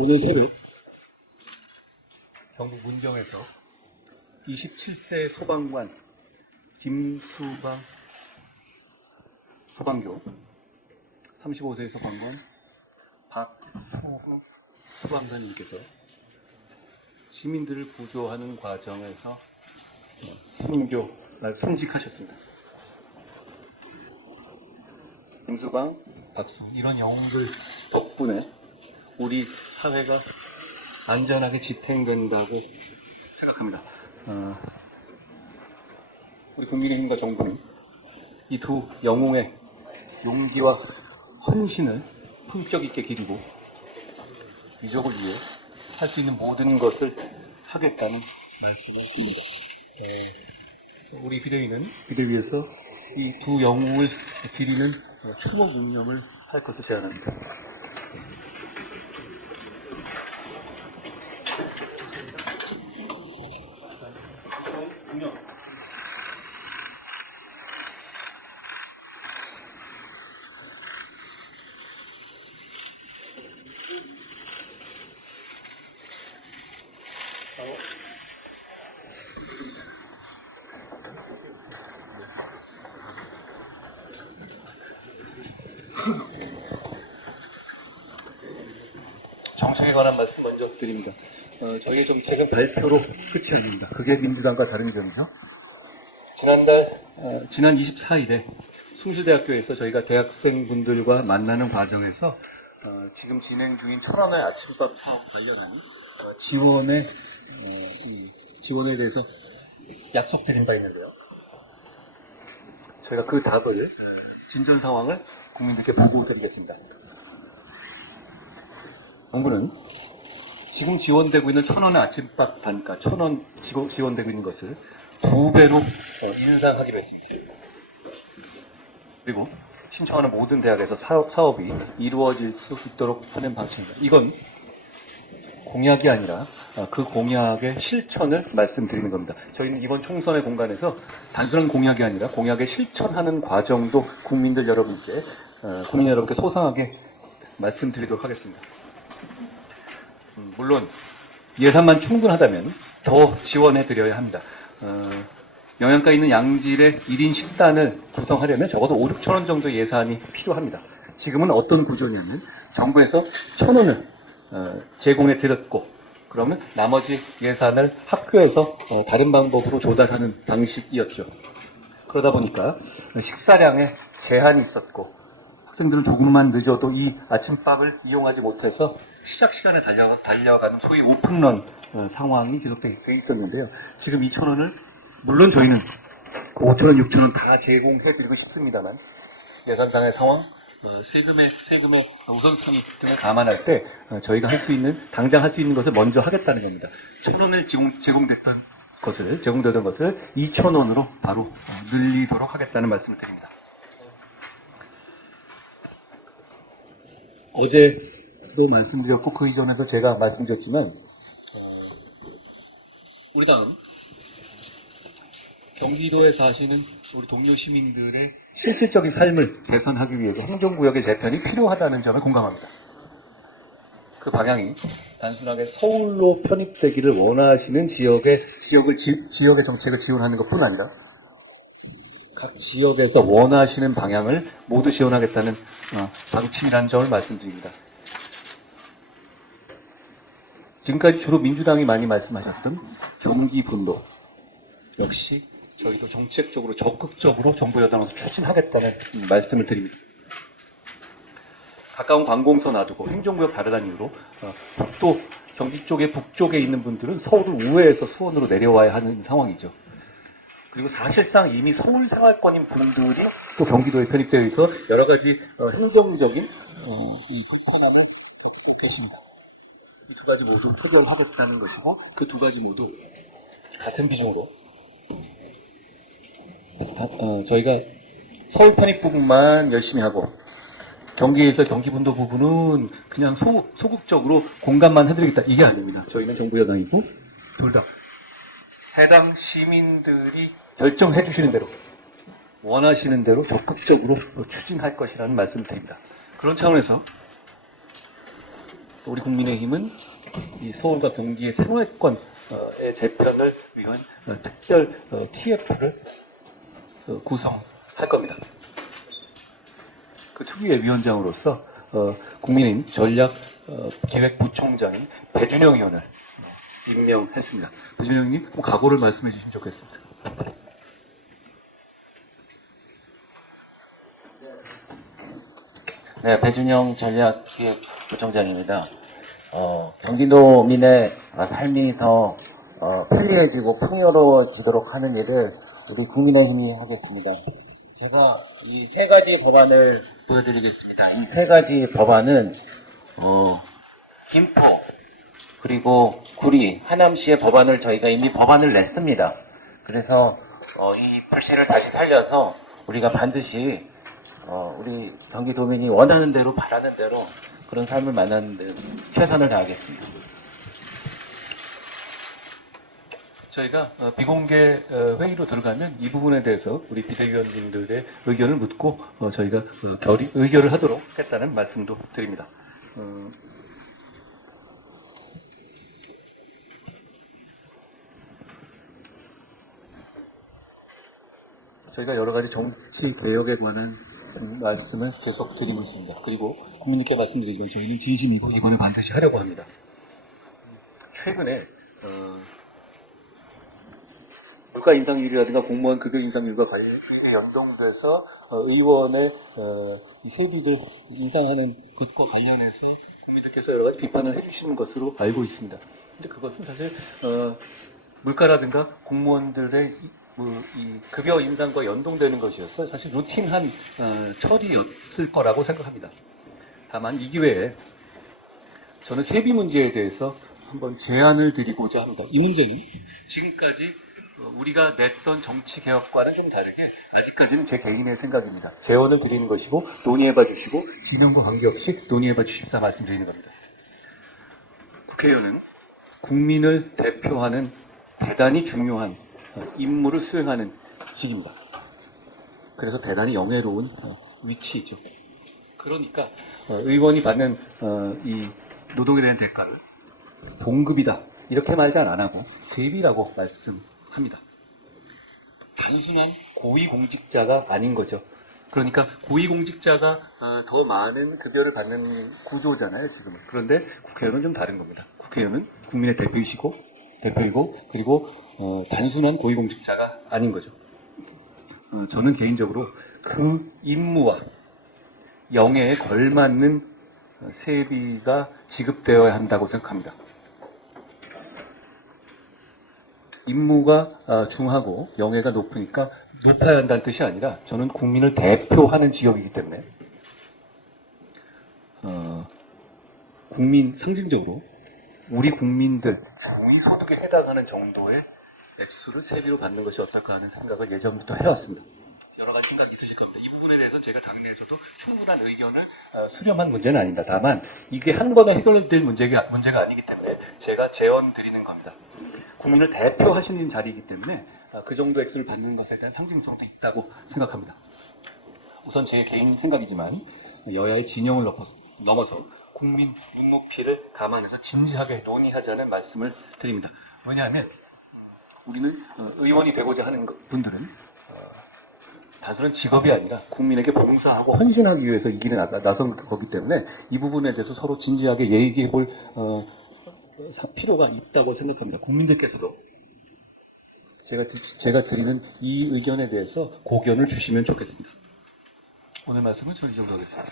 오늘 새벽 경북 문경에서 27세 소방관 김수방 소방교, 35세 소방관 박소후 소방관님께서 시민들을 구조하는 과정에서 순교, 순직하셨습니다. 김수방, 박수 이런 영웅들 덕분에 우리 사회가 안전하게 집행된다고 생각합니다. 우리 국민의힘과 정부는 이 두 영웅의 용기와 헌신을 품격 있게 기리고 민족을 위해 할 수 있는 모든 것을 하겠다는 말씀을 드립니다. 우리 비대위에서 이 두 영웅을 기리는 추모 묵념을 할 것을 제안합니다. 정책에 관한 말씀 먼저 드립니다. 저희의 정책은 발표로 끝이 아닙니다. 그게 민주당과 다른 점이죠. 지난 24일에 숭실대학교에서 저희가 대학생분들과 만나는 과정에서 지금 진행 중인 천원의 아침밥 사업 관련한 지원에 대해서 약속드린 바 있는데요. 저희가 그 답을 진전 상황을 국민들께 보고드리겠습니다. 정부는 지금 지원되고 있는 천원의 아침밥 단가, 1,000원 지원되고 있는 것을 2배로 인상하기로 했습니다. 그리고 신청하는 모든 대학에서 사업이 이루어질 수 있도록 하는 방침입니다. 이건 공약이 아니라 그 공약의 실천을 말씀드리는 겁니다. 저희는 이번 총선의 공간에서 단순한 공약이 아니라 공약의 실천하는 과정도 국민 여러분께 소상하게 말씀드리도록 하겠습니다. 물론 예산만 충분하다면 더 지원해 드려야 합니다. 영양가 있는 양질의 1인 식단을 구성하려면 적어도 5, 6천 원 정도 예산이 필요합니다. 지금은 어떤 구조냐면 정부에서 1,000원을 제공해 드렸고 그러면 나머지 예산을 학교에서 다른 방법으로 조달하는 방식이었죠. 그러다 보니까 식사량에 제한이 있었고 학생들은 조금만 늦어도 이 아침밥을 이용하지 못해서 시작 시간에 달려가는 소위 오픈런 상황이 계속되어 있었는데요. 지금 2,000원을 물론 저희는 5,000원, 6,000원 다 제공해드리고 싶습니다만 예산상의 상황, 세금의 우선순위 등을 감안할 때 저희가 당장 할 수 있는 것을 먼저 하겠다는 겁니다. 1,000원을 제공되던 것을 2,000원으로 바로 늘리도록 하겠다는 말씀을 드립니다. 어제도 말씀드렸고 그 이전에도 제가 말씀드렸지만 우리 당 경기도에 사시는 우리 동료 시민들의 실질적인 삶을 개선하기 위해서 행정구역의 재편이 필요하다는 점에 공감합니다. 그 방향이 단순하게 서울로 편입되기를 원하시는 지역의 정책을 지원하는 것뿐 아니라 각 지역에서 원하시는 방향을 모두 지원하겠다는 방침이라는 점을 말씀드립니다. 지금까지 주로 민주당이 많이 말씀하셨던 경기 분도 역시 저희도 정책적으로 적극적으로 정부 여당에서 추진하겠다는 말씀을 드립니다. 가까운 관공서 놔두고 행정구역 다르다는 이유로 경기 쪽에 북쪽에 있는 분들은 서울을 우회해서 수원으로 내려와야 하는 상황이죠. 그리고 사실상 이미 서울 생활권인 분들이 또 경기도에 편입되어 있어 여러 가지 행정적인 이 부담을 겪고 계십니다. 이 두 가지 모두 해결하겠다는 것이고 그 두 가지 모두 같은 비중으로 저희가 서울 편입 부분만 열심히 하고 경기에서 경기분도 부분은 그냥 소극적으로 공감만 해드리겠다 이게 아닙니다. 저희는 정부 여당이고 둘 다 해당 시민들이 결정해 주시는 대로 원하시는 대로 적극적으로 추진할 것이라는 말씀을 드립니다. 그런 차원에서 우리 국민의힘은 이 서울과 경기의 생활권의 재편을 위한 특별 TF를 구성할 겁니다. 그 특위의 위원장으로서 국민의힘 전략기획부총장인 배준영 의원을 임명했습니다. 배준영 의원님 각오를 말씀해 주시면 좋겠습니다. 네, 배준영 전략기획부총장입니다. 경기도민의 삶이 더 편리해지고 풍요로워지도록 하는 일을 우리 국민의힘이 하겠습니다. 제가 이 세 가지 법안을 보여드리겠습니다. 이 세 가지 법안은 김포 그리고 구리, 하남시의 법안을 저희가 이미 법안을 냈습니다. 그래서 이 불씨를 다시 살려서 우리가 반드시 우리 경기도민이 원하는 대로 바라는 대로 그런 삶을 만나는 데 최선을 다하겠습니다. 저희가 비공개 회의로 들어가면 이 부분에 대해서 우리 비대위원님들의 의견을 묻고 저희가 의결을 하도록 했다는 말씀도 드립니다. 저희가 여러 가지 정치 개혁에 관한 말씀을 계속 드리고 있습니다. 그리고 국민님께 말씀드리지만 저희는 진심이고 이번에 반드시 하려고 합니다. 최근에 물가 인상률이라든가 공무원 급여 인상률과 연동돼서 의원의 이 세비들 인상하는 것과 관련해서 국민들께서 여러 가지 비판을 해주시는 것으로 알고 있습니다. 근데 그것은 사실 물가라든가 공무원들의 이 급여 인상과 연동되는 것이었어요. 사실 루틴한 처리였을 거라고 생각합니다. 다만 이 기회에 저는 세비 문제에 대해서 한번 제안을 드리고자 합니다. 이 문제는 지금까지 우리가 냈던 정치 개혁과는 좀 다르게 아직까지는 제 개인의 생각입니다. 제언을 드리는 것이고 논의해봐 주시고 진행과 관계없이 논의해봐 주십사 말씀드리는 겁니다. 국회의원은 국민을 대표하는 대단히 중요한 임무를 수행하는 직입니다. 그래서 대단히 영예로운 위치이죠. 그러니까 의원이 받는 이 노동에 대한 대가를 봉급이다 이렇게 말잘 안 하고 세비라고 말씀합니다. 단순한 고위공직자가 아닌 거죠. 그러니까 고위공직자가 더 많은 급여를 받는 구조잖아요, 지금은. 그런데 국회의원은 좀 다른 겁니다. 국회의원은 국민의 대표이고 그리고 단순한 고위공직자가 아닌 거죠. 저는 개인적으로 그 임무와 영예에 걸맞는 세비가 지급되어야 한다고 생각합니다. 임무가 중하고 영예가 높으니까 높아야 한다는 뜻이 아니라 저는 국민을 대표하는 직업이기 때문에 상징적으로 우리 국민들 중위소득에 해당하는 정도의 액수를 세비로 받는 것이 어떨까 하는 생각을 예전부터 해왔습니다. 여러 가지 생각이 있으실 겁니다. 이 부분에 대해서 제가 당내에서도 충분한 의견을 수렴한 문제는 아닙니다. 다만 이게 한 번에 해결될 문제가 아니기 때문에 제가 제언 드리는 겁니다. 국민을 대표하시는 자리이기 때문에 그 정도 액수를 받는 것에 대한 상징성도 있다고 생각합니다. 우선 제 개인 생각이지만 여야의 진영을 넘어서 국민 눈높이를 감안해서 진지하게 논의하자는 말씀을 드립니다. 왜냐하면 우리는 의원이 되고자 하는 분들은 단순한 직업이 아니라 국민에게 봉사하고 헌신하기 위해서 이 길에 나선 거기 때문에 이 부분에 대해서 서로 진지하게 얘기해 볼 필요가 있다고 생각합니다. 국민들께서도 제가 드리는 이 의견에 대해서 고견을 주시면 좋겠습니다. 오늘 말씀은 저는 이 정도 하겠습니다.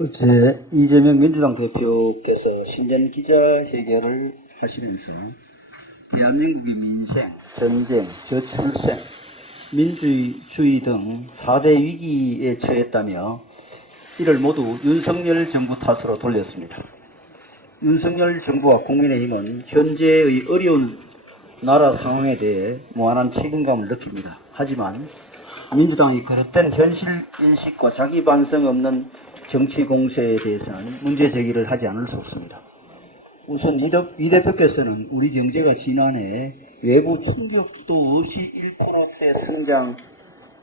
어제 이재명 민주당 대표께서 신년 기자회견을 하시면서 대한민국의 민생, 전쟁, 저출생, 민주주의 등 4대 위기에 처했다며 이를 모두 윤석열 정부 탓으로 돌렸습니다. 윤석열 정부와 국민의힘은 현재의 어려운 나라 상황에 대해 무한한 책임감을 느낍니다. 하지만 민주당이 그릇된 현실인식과 자기 반성 없는 정치 공세에 대해서는 문제 제기를 하지 않을 수 없습니다. 우선 이 대표께서는 우리 경제가 지난해 외부 충격도 없이 1%대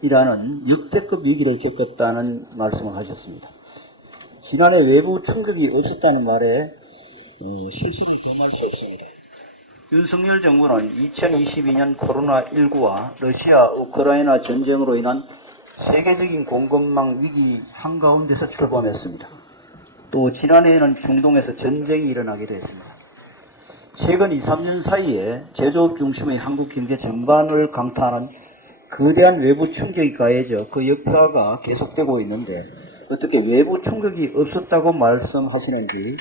이라는 역대급 위기를 겪었다는 말씀을 하셨습니다. 지난해 외부 충격이 없었다는 말에 실수를 범할 수 없습니다. 윤석열 정부는 2022년 코로나19와 러시아 우크라이나 전쟁으로 인한 세계적인 공급망 위기 한가운데서 출범했습니다. 또 지난해에는 중동에서 전쟁이 일어나기도 했습니다. 최근 2, 3년 사이에 제조업 중심의 한국 경제 전반을 강타하는 거대한 외부 충격이 가해져 그 여파가 계속되고 있는데 어떻게 외부 충격이 없었다고 말씀하시는지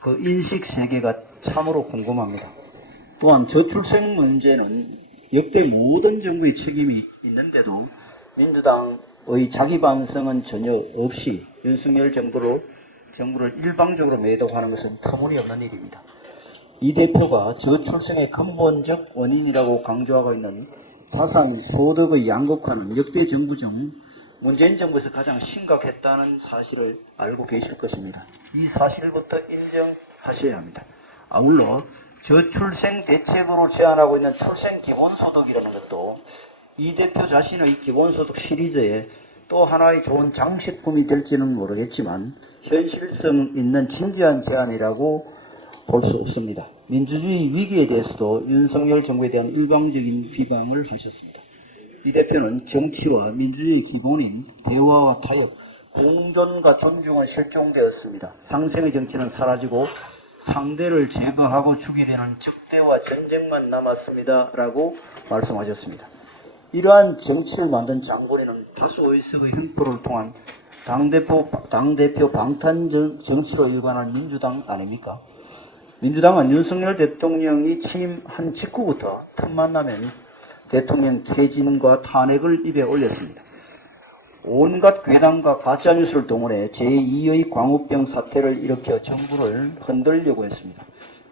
그 인식 세계가 참으로 궁금합니다. 또한 저출생 문제는 역대 모든 정부의 책임이 있는데도 민주당의 자기 반성은 전혀 없이 윤석열 정부를 일방적으로 매도하는 것은 터무니없는 일입니다. 이 대표가 저출생의 근본적 원인이라고 강조하고 있는 사상 소득의 양극화는 역대 정부 중 문재인 정부에서 가장 심각했다는 사실을 알고 계실 것입니다. 이 사실부터 인정하셔야 합니다. 아울러 저출생 대책으로 제안하고 있는 출생 기본소득이라는 것도 이 대표 자신의 기본소득 시리즈에 또 하나의 좋은 장식품이 될지는 모르겠지만 현실성 있는 진지한 제안이라고 볼 수 없습니다. 민주주의 위기에 대해서도 윤석열 정부에 대한 일방적인 비방을 하셨습니다. 이 대표는 정치와 민주주의 기본인 대화와 타협, 공존과 존중은 실종되었습니다. 상생의 정치는 사라지고 상대를 제거하고 죽이려는 적대와 전쟁만 남았습니다. 라고 말씀하셨습니다. 이러한 정치를 만든 장본인은 다수 의석의 횡포를 통한 당대표 방탄 정치로 일관한 민주당 아닙니까? 민주당은 윤석열 대통령이 취임한 직후부터 틈만 나면 대통령 퇴진과 탄핵을 입에 올렸습니다. 온갖 괴담과 가짜뉴스를 동원해 제2의 광우병 사태를 일으켜 정부를 흔들려고 했습니다.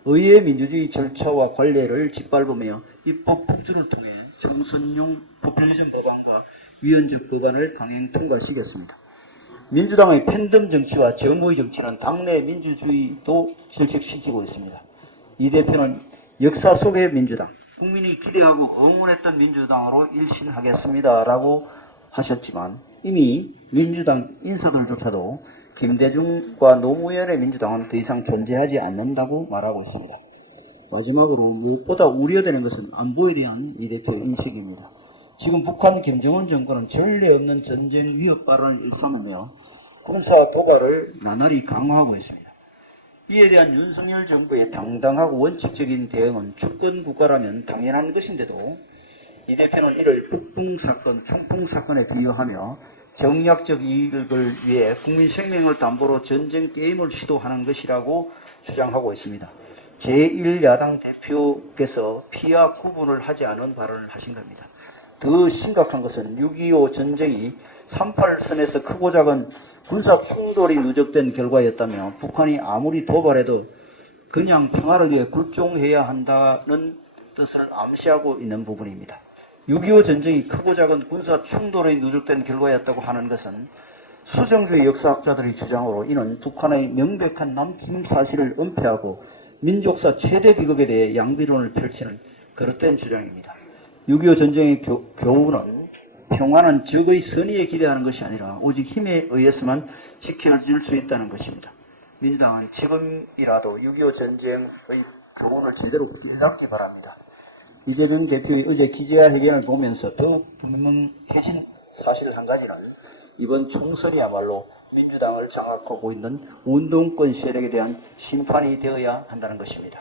의회 민주주의 절차와 관례를 짓밟으며 입법 폭주를 통해 총선용 포퓰리즘 법안과 위헌적 법안을 강행 통과시켰습니다. 민주당의 팬덤 정치와 정의 정치는 당내 민주주의도 질식시키고 있습니다. 이 대표는 역사 속의 민주당, 국민이 기대하고 응원했던 민주당으로 일신하겠습니다라고 하셨지만 이미 민주당 인사들조차도 김대중과 노무현의 민주당은 더 이상 존재하지 않는다고 말하고 있습니다. 마지막으로 무엇보다 우려되는 것은 안보에 대한 이 대표의 인식입니다. 지금 북한 김정은 정권은 전례 없는 전쟁 위협 발언을 일삼으며 군사 도발을 나날이 강화하고 있습니다. 이에 대한 윤석열 정부의 당당하고 원칙적인 대응은 주권 국가라면 당연한 것인데도 이 대표는 이를 북풍사건, 총풍사건에 비유하며 정략적 이익을 위해 국민 생명을 담보로 전쟁 게임을 시도하는 것이라고 주장하고 있습니다. 제1야당 대표께서 피와 구분을 하지 않은 발언을 하신 겁니다. 더 심각한 것은 6.25 전쟁이 38선에서 크고 작은 군사 충돌이 누적된 결과였다며 북한이 아무리 도발해도 그냥 평화를 위해 굴종해야 한다는 뜻을 암시하고 있는 부분입니다. 6.25 전쟁이 크고 작은 군사 충돌이 누적된 결과였다고 하는 것은 수정주의 역사학자들의 주장으로 이는 북한의 명백한 남침 사실을 은폐하고 민족사 최대 비극에 대해 양비론을 펼치는 그릇된 주장입니다. 6.25 전쟁의 교훈은 평화는 적의 선의에 기대하는 것이 아니라 오직 힘에 의해서만 지켜질 수 있다는 것입니다. 민주당은 지금이라도 6.25 전쟁의 교훈을 제대로 깨닫기 바랍니다. 이재명 대표의 어제 기자회견을 보면서 더욱 분명해진 사실 한 가지는 이번 총선이야말로 민주당을 장악하고 있는 운동권 세력에 대한 심판이 되어야 한다는 것입니다.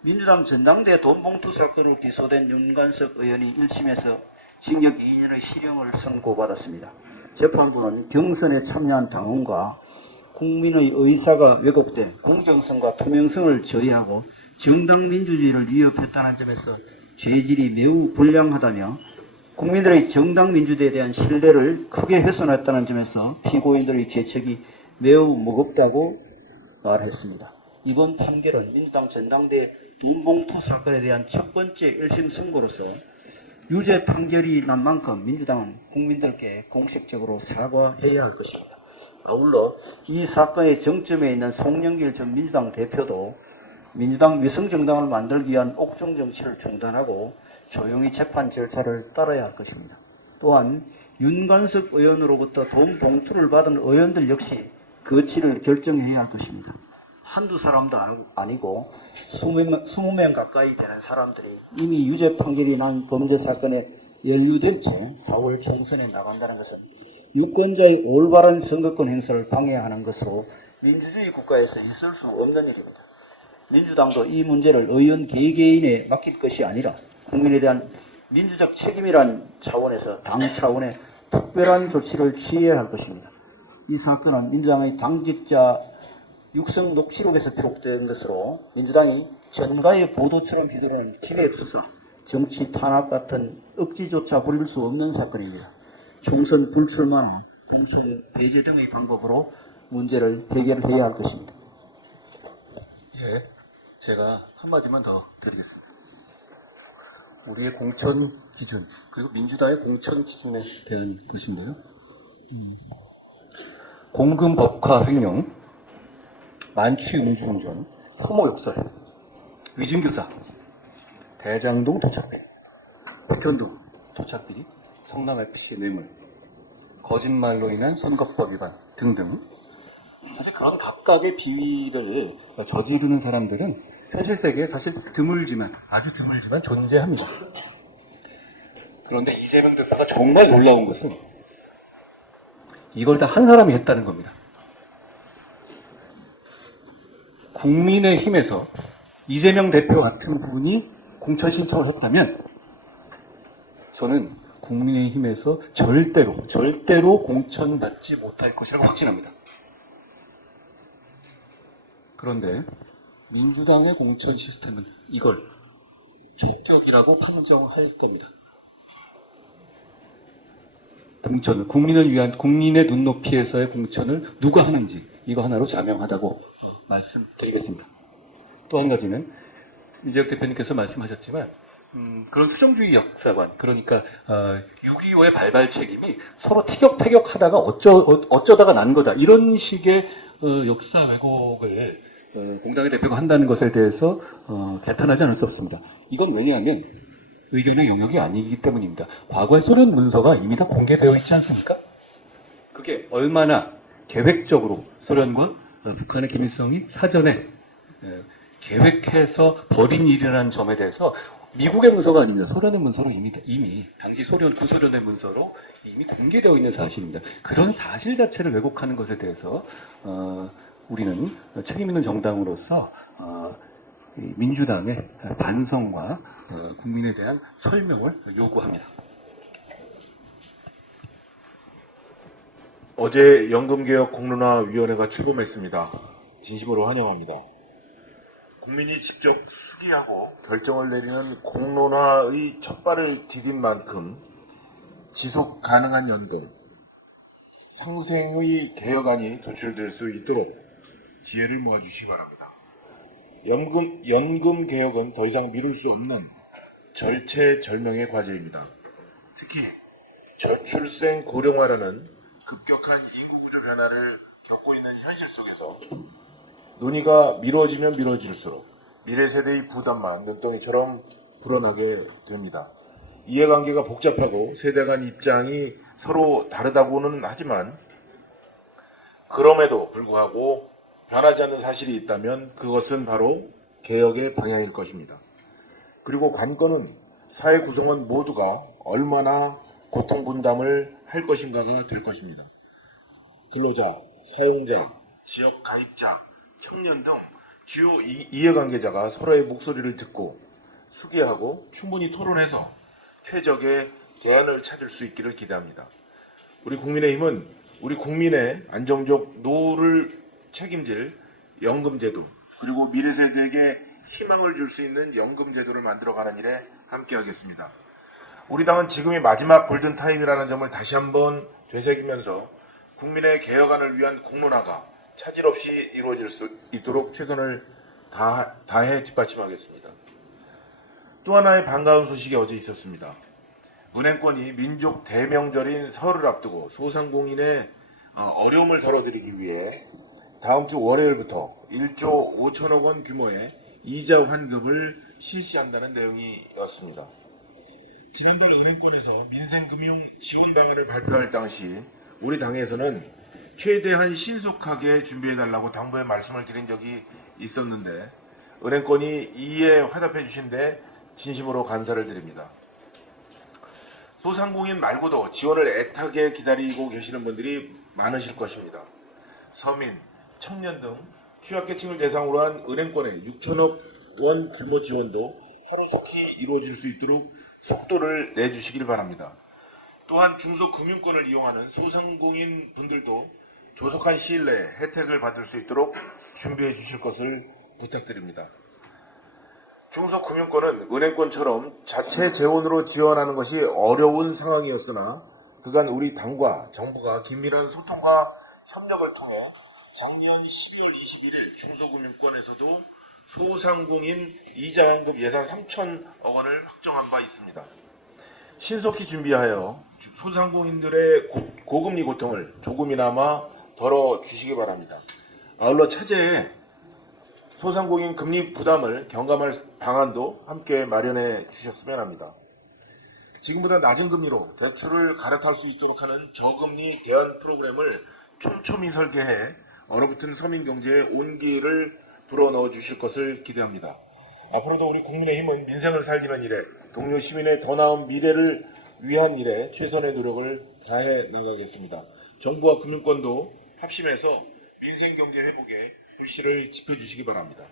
민주당 전당대 돈봉투 사건으로 기소된 윤관석 의원이 1심에서 징역 2년의 실형을 선고받았습니다. 재판부는 경선에 참여한 당원과 국민의 의사가 왜곡돼 공정성과 투명성을 저해하고 정당 민주주의를 위협했다는 점에서 죄질이 매우 불량하다며 국민들의 정당 민주주의에 대한 신뢰를 크게 훼손했다는 점에서 피고인들의 죄책이 매우 무겁다고 말했습니다. 이번 판결은 민주당 전당대 돈봉투 사건에 대한 첫 번째 1심 선고로서 유죄 판결이 난 만큼 민주당은 국민들께 공식적으로 사과해야 할 것입니다. 아울러 이 사건의 정점에 있는 송영길 전 민주당 대표도 민주당 위성정당을 만들기 위한 옥중 정치를 중단하고 조용히 재판 절차를 따라야 할 것입니다. 또한 윤관석 의원으로부터 돈 봉투를 받은 의원들 역시 거취를 결정해야 할 것입니다. 한두 사람도 아니고 20명 가까이 되는 사람들이 이미 유죄 판결이 난 범죄 사건에 연루된 채 4월 총선에 나간다는 것은 유권자의 올바른 선거권 행사를 방해하는 것으로 민주주의 국가에서 있을 수 없는 일입니다. 민주당도 이 문제를 의원 개개인에 맡길 것이 아니라 국민에 대한 민주적 책임이란 차원에서 당 차원의 특별한 조치를 취해야 할 것입니다. 이 사건은 민주당의 당직자 육성 녹취록에서 비롯된 것으로 민주당이 전가의 보도처럼 휘두르는 기획 수사, 정치 탄압 같은 억지조차 부릴 수 없는 사건입니다. 총선 불출마나 공천 배제 등의 방법으로 문제를 해결해야 할 것입니다. 예, 제가 한마디만 더 드리겠습니다. 우리의 공천 기준, 그리고 민주당의 공천 기준에 대한 것인데요. 공금법화 횡령, 만취음주운전, 혐오 욕설, 위증교사, 대장동 도착비리, 백현동 도착비리, 성남FC 뇌물, 거짓말로 인한 선거법 위반 등등. 사실 그런 각각의 비위를 저지르는 사람들은 현실 세계에 사실 드물지만, 아주 드물지만 존재합니다. 그런데 이재명 대표가 정말 놀라운 것은 이걸 다 한 사람이 했다는 겁니다. 국민의힘에서 이재명 대표 같은 분이 공천 신청을 했다면 저는 국민의힘에서 절대로 공천받지 못할 것이라고 확신합니다. 그런데 민주당의 공천 시스템은 이걸 적격이라고 판정할 겁니다. 공천을, 국민을 위한, 국민의 눈높이에서의 공천을 누가 하는지 이거 하나로 자명하다고 말씀드리겠습니다. 또 한 가지는 이재혁 대표님께서 말씀하셨지만 그런 수정주의 역사관, 그러니까 6.25의 발발 책임이 서로 티격태격하다가 어쩌다가 난 거다, 이런 식의 역사 왜곡을 공당의 대표가 한다는 것에 대해서 개탄하지 않을 수 없습니다. 이건 왜냐하면 의견의 영역이 아니기 때문입니다. 과거의 소련 문서가 이미 다 공개되어 있지 않습니까? 그게 얼마나 계획적으로 소련과 북한의 김일성이 사전에 계획해서 벌인 일이라는 점에 대해서 미국의 문서가 아닙니다. 소련의 문서로 이미 당시 구소련의 문서로 이미 공개되어 있는 사실입니다. 그런 사실 자체를 왜곡하는 것에 대해서 우리는 책임 있는 정당으로서 민주당의 반성과 국민에 대한 설명을 요구합니다. 어제 연금개혁 공론화위원회가 출범했습니다. 진심으로 환영합니다. 국민이 직접 수기하고 결정을 내리는 공론화의 첫발을 디딘 만큼 지속 가능한 연금, 상생의 개혁안이 도출될 수 있도록 지혜를 모아주시기 바랍니다. 연금 개혁은 더 이상 미룰 수 없는 절체절명의 과제입니다. 특히 저출생 고령화라는 급격한 인구구조 변화를 겪고 있는 현실 속에서 논의가 미뤄지면 미뤄질수록 미래 세대의 부담만 눈덩이처럼 불어나게 됩니다. 이해관계가 복잡하고 세대 간 입장이 서로 다르다고는 하지만 그럼에도 불구하고 변하지 않는 사실이 있다면 그것은 바로 개혁의 방향일 것입니다. 그리고 관건은 사회 구성원 모두가 얼마나 고통 분담을 할 것인가가 될 것입니다. 근로자, 사용자, 지역 가입자, 청년 등 주요 이해관계자가 서로의 목소리를 듣고 수기하고 충분히 토론해서 최적의 대안을 찾을 수 있기를 기대합니다. 우리 국민의힘은 우리 국민의 안정적 노후를 책임질 연금제도, 그리고 미래 세대에게 희망을 줄 수 있는 연금제도를 만들어가는 일에 함께하겠습니다. 우리 당은 지금이 마지막 골든타임이라는 점을 다시 한번 되새기면서 국민의 개혁안을 위한 공론화가 차질 없이 이루어질 수 있도록 최선을 다해 뒷받침하겠습니다. 또 하나의 반가운 소식이 어제 있었습니다. 은행권이 민족 대명절인 설을 앞두고 소상공인의 어려움을 덜어드리기 위해 다음 주 월요일부터 1조 5천억 원 규모의 이자 환급을 실시한다는 내용이었습니다. 지난달 은행권에서 민생금융 지원 방안을 발표할 당시 우리 당에서는 최대한 신속하게 준비해달라고 당부의 말씀을 드린 적이 있었는데 은행권이 이에 화답해 주신 데 진심으로 감사를 드립니다. 소상공인 말고도 지원을 애타게 기다리고 계시는 분들이 많으실 것입니다. 서민, 청년 등 취약계층을 대상으로 한 은행권의 6천억 원 규모 지원도 하루속히 이루어질 수 있도록 속도를 내주시길 바랍니다. 또한 중소금융권을 이용하는 소상공인 분들도 조속한 시일 내에 혜택을 받을 수 있도록 준비해 주실 것을 부탁드립니다. 중소금융권은 은행권처럼 자체 재원으로 지원하는 것이 어려운 상황이었으나 그간 우리 당과 정부가 긴밀한 소통과 협력을 통해 작년 12월 21일 중소금융권에서도 소상공인 이자환급 예산 3천억 원을 확정한 바 있습니다. 신속히 준비하여 소상공인들의 고금리 고통을 조금이나마 덜어주시기 바랍니다. 아울러 차제에 소상공인 금리 부담을 경감할 방안도 함께 마련해 주셨으면 합니다. 지금보다 낮은 금리로 대출을 갈아탈 수 있도록 하는 저금리 대안 프로그램을 촘촘히 설계해 얼어붙은 서민 경제에 온기를 불어넣어 주실 것을 기대합니다. 앞으로도 우리 국민의힘은 민생을 살리는 일에 동료 시민의 더 나은 미래를 위한 일에 최선의 노력을 다해 나가겠습니다. 정부와 금융권도 합심해서 민생 경제 회복에 불씨를 지펴주시기 바랍니다.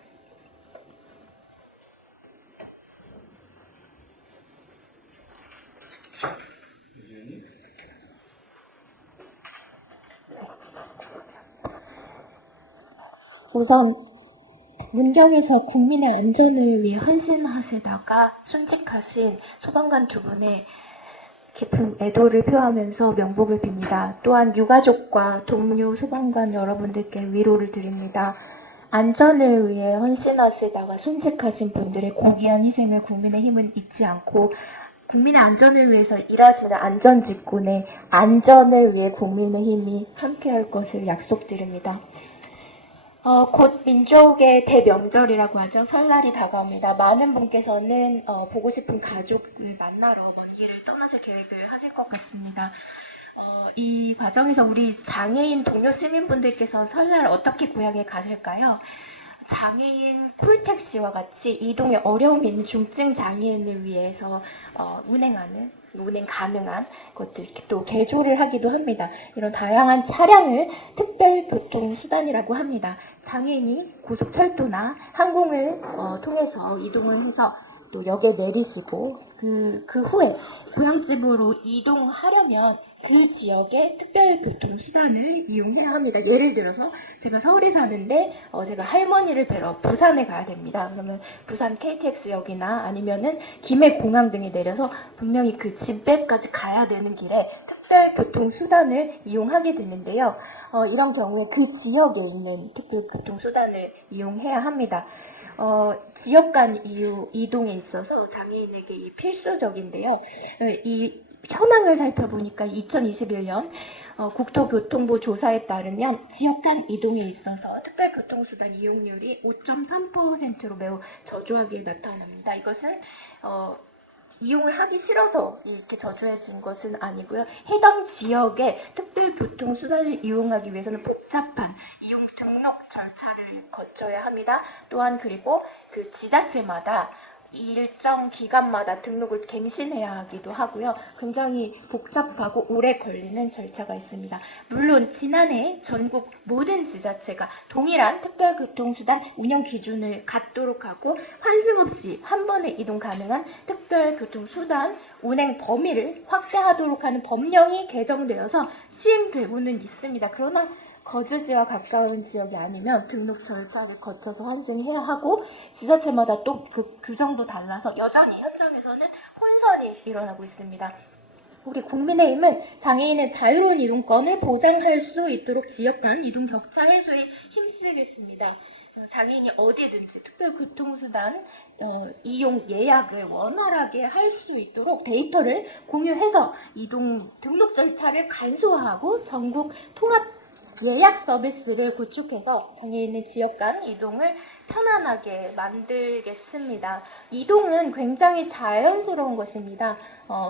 우선 문경에서 국민의 안전을 위해 헌신하시다가 순직하신 소방관 두 분의 깊은 애도를 표하면서 명복을 빕니다. 또한 유가족과 동료 소방관 여러분들께 위로를 드립니다. 안전을 위해 헌신하시다가 순직하신 분들의 고귀한 희생을 국민의힘은 잊지 않고 국민의 안전을 위해서 일하시는 안전직군의 안전을 위해 국민의힘이 함께할 것을 약속드립니다. 곧 민족의 대명절이라고 하죠. 설날이 다가옵니다. 많은 분께서는 보고 싶은 가족을 만나러 먼 길을 떠나실 계획을 하실 것 같습니다. 이 과정에서 우리 장애인 동료 시민분들께서 설날 어떻게 고향에 가실까요? 장애인 콜택시와 같이 이동에 어려움이 있는 중증 장애인을 위해서 운행 가능한 것들 이렇게 또 개조를 하기도 합니다. 이런 다양한 차량을 특별교통수단이라고 합니다. 장애인이 고속철도나 항공을 통해서 이동을 해서 또 역에 내리시고 그 후에 고향집으로 이동하려면 그 지역의 특별교통수단을 이용해야 합니다. 예를 들어서 제가 서울에 사는데 제가 할머니를 뵈러 부산에 가야 됩니다. 그러면 부산 KTX역이나 아니면은 김해공항 등에 내려서 분명히 그 집에까지 가야 되는 길에 특별교통수단을 이용하게 되는데요. 이런 경우에 그 지역에 있는 특별교통수단을 이용해야 합니다. 지역 간 이동에 있어서 장애인에게 이 필수적인데요. 이 현황을 살펴보니까 2021년 국토교통부 조사에 따르면 지역 간 이동에 있어서 특별교통수단 이용률이 5.3%로 매우 저조하게 나타납니다. 이것은 이용을 하기 싫어서 이렇게 저조해진 것은 아니고요. 해당 지역의 특별교통수단을 이용하기 위해서는 복잡한 이용 등록 절차를 거쳐야 합니다. 또한 그리고 그 지자체마다 일정 기간마다 등록을 갱신해야 하기도 하고요. 굉장히 복잡하고 오래 걸리는 절차가 있습니다. 물론 지난해 전국 모든 지자체가 동일한 특별교통수단 운영 기준을 갖도록 하고 환승 없이 한 번에 이동 가능한 특별교통수단 운행 범위를 확대하도록 하는 법령이 개정되어서 시행되고는 있습니다. 그러나 거주지와 가까운 지역이 아니면 등록 절차를 거쳐서 환승해야 하고 지자체마다 또 그 규정도 달라서 여전히 현장에서는 혼선이 일어나고 있습니다. 우리 국민의힘은 장애인의 자유로운 이동권을 보장할 수 있도록 지역 간 이동 격차 해소에 힘쓰겠습니다. 장애인이 어디든지 특별교통수단 이용 예약을 원활하게 할 수 있도록 데이터를 공유해서 이동 등록 절차를 간소화하고 전국 통합 예약 서비스를 구축해서 장애인의 지역 간 이동을 편안하게 만들겠습니다. 이동은 굉장히 자연스러운 것입니다.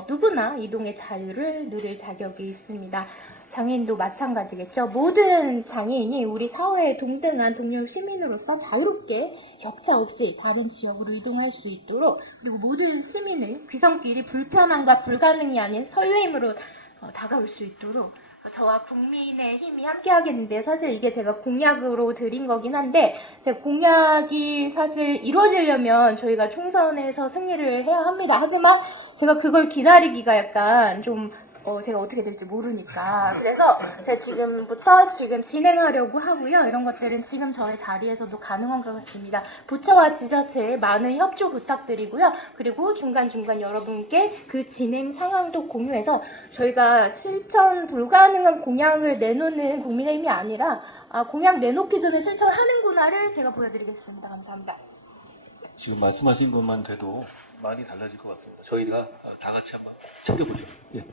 누구나 이동의 자유를 누릴 자격이 있습니다. 장애인도 마찬가지겠죠. 모든 장애인이 우리 사회의 동등한 동료 시민으로서 자유롭게 격차 없이 다른 지역으로 이동할 수 있도록, 그리고 모든 시민의 귀성길이 불편함과 불가능이 아닌 설레임으로 다가올 수 있도록 저와 국민의힘이 함께 하겠는데, 사실 이게 제가 공약으로 드린 거긴 한데, 제 공약이 사실 이루어지려면 저희가 총선에서 승리를 해야 합니다. 하지만 제가 그걸 기다리기가 약간 좀 제가 어떻게 될지 모르니까, 그래서 제가 지금부터 진행하려고 하고요. 이런 것들은 지금 저의 자리에서도 가능한 것 같습니다. 부처와 지자체에 많은 협조 부탁드리고요. 그리고 중간중간 여러분께 그 진행 상황도 공유해서 저희가 실천 불가능한 공약을 내놓는 국민의힘이 아니라 공약 내놓기 전에 실천하는구나를 제가 보여드리겠습니다. 감사합니다. 지금 말씀하신 것만 돼도 많이 달라질 것 같습니다. 저희가 다 같이 한번 챙겨보죠. 예.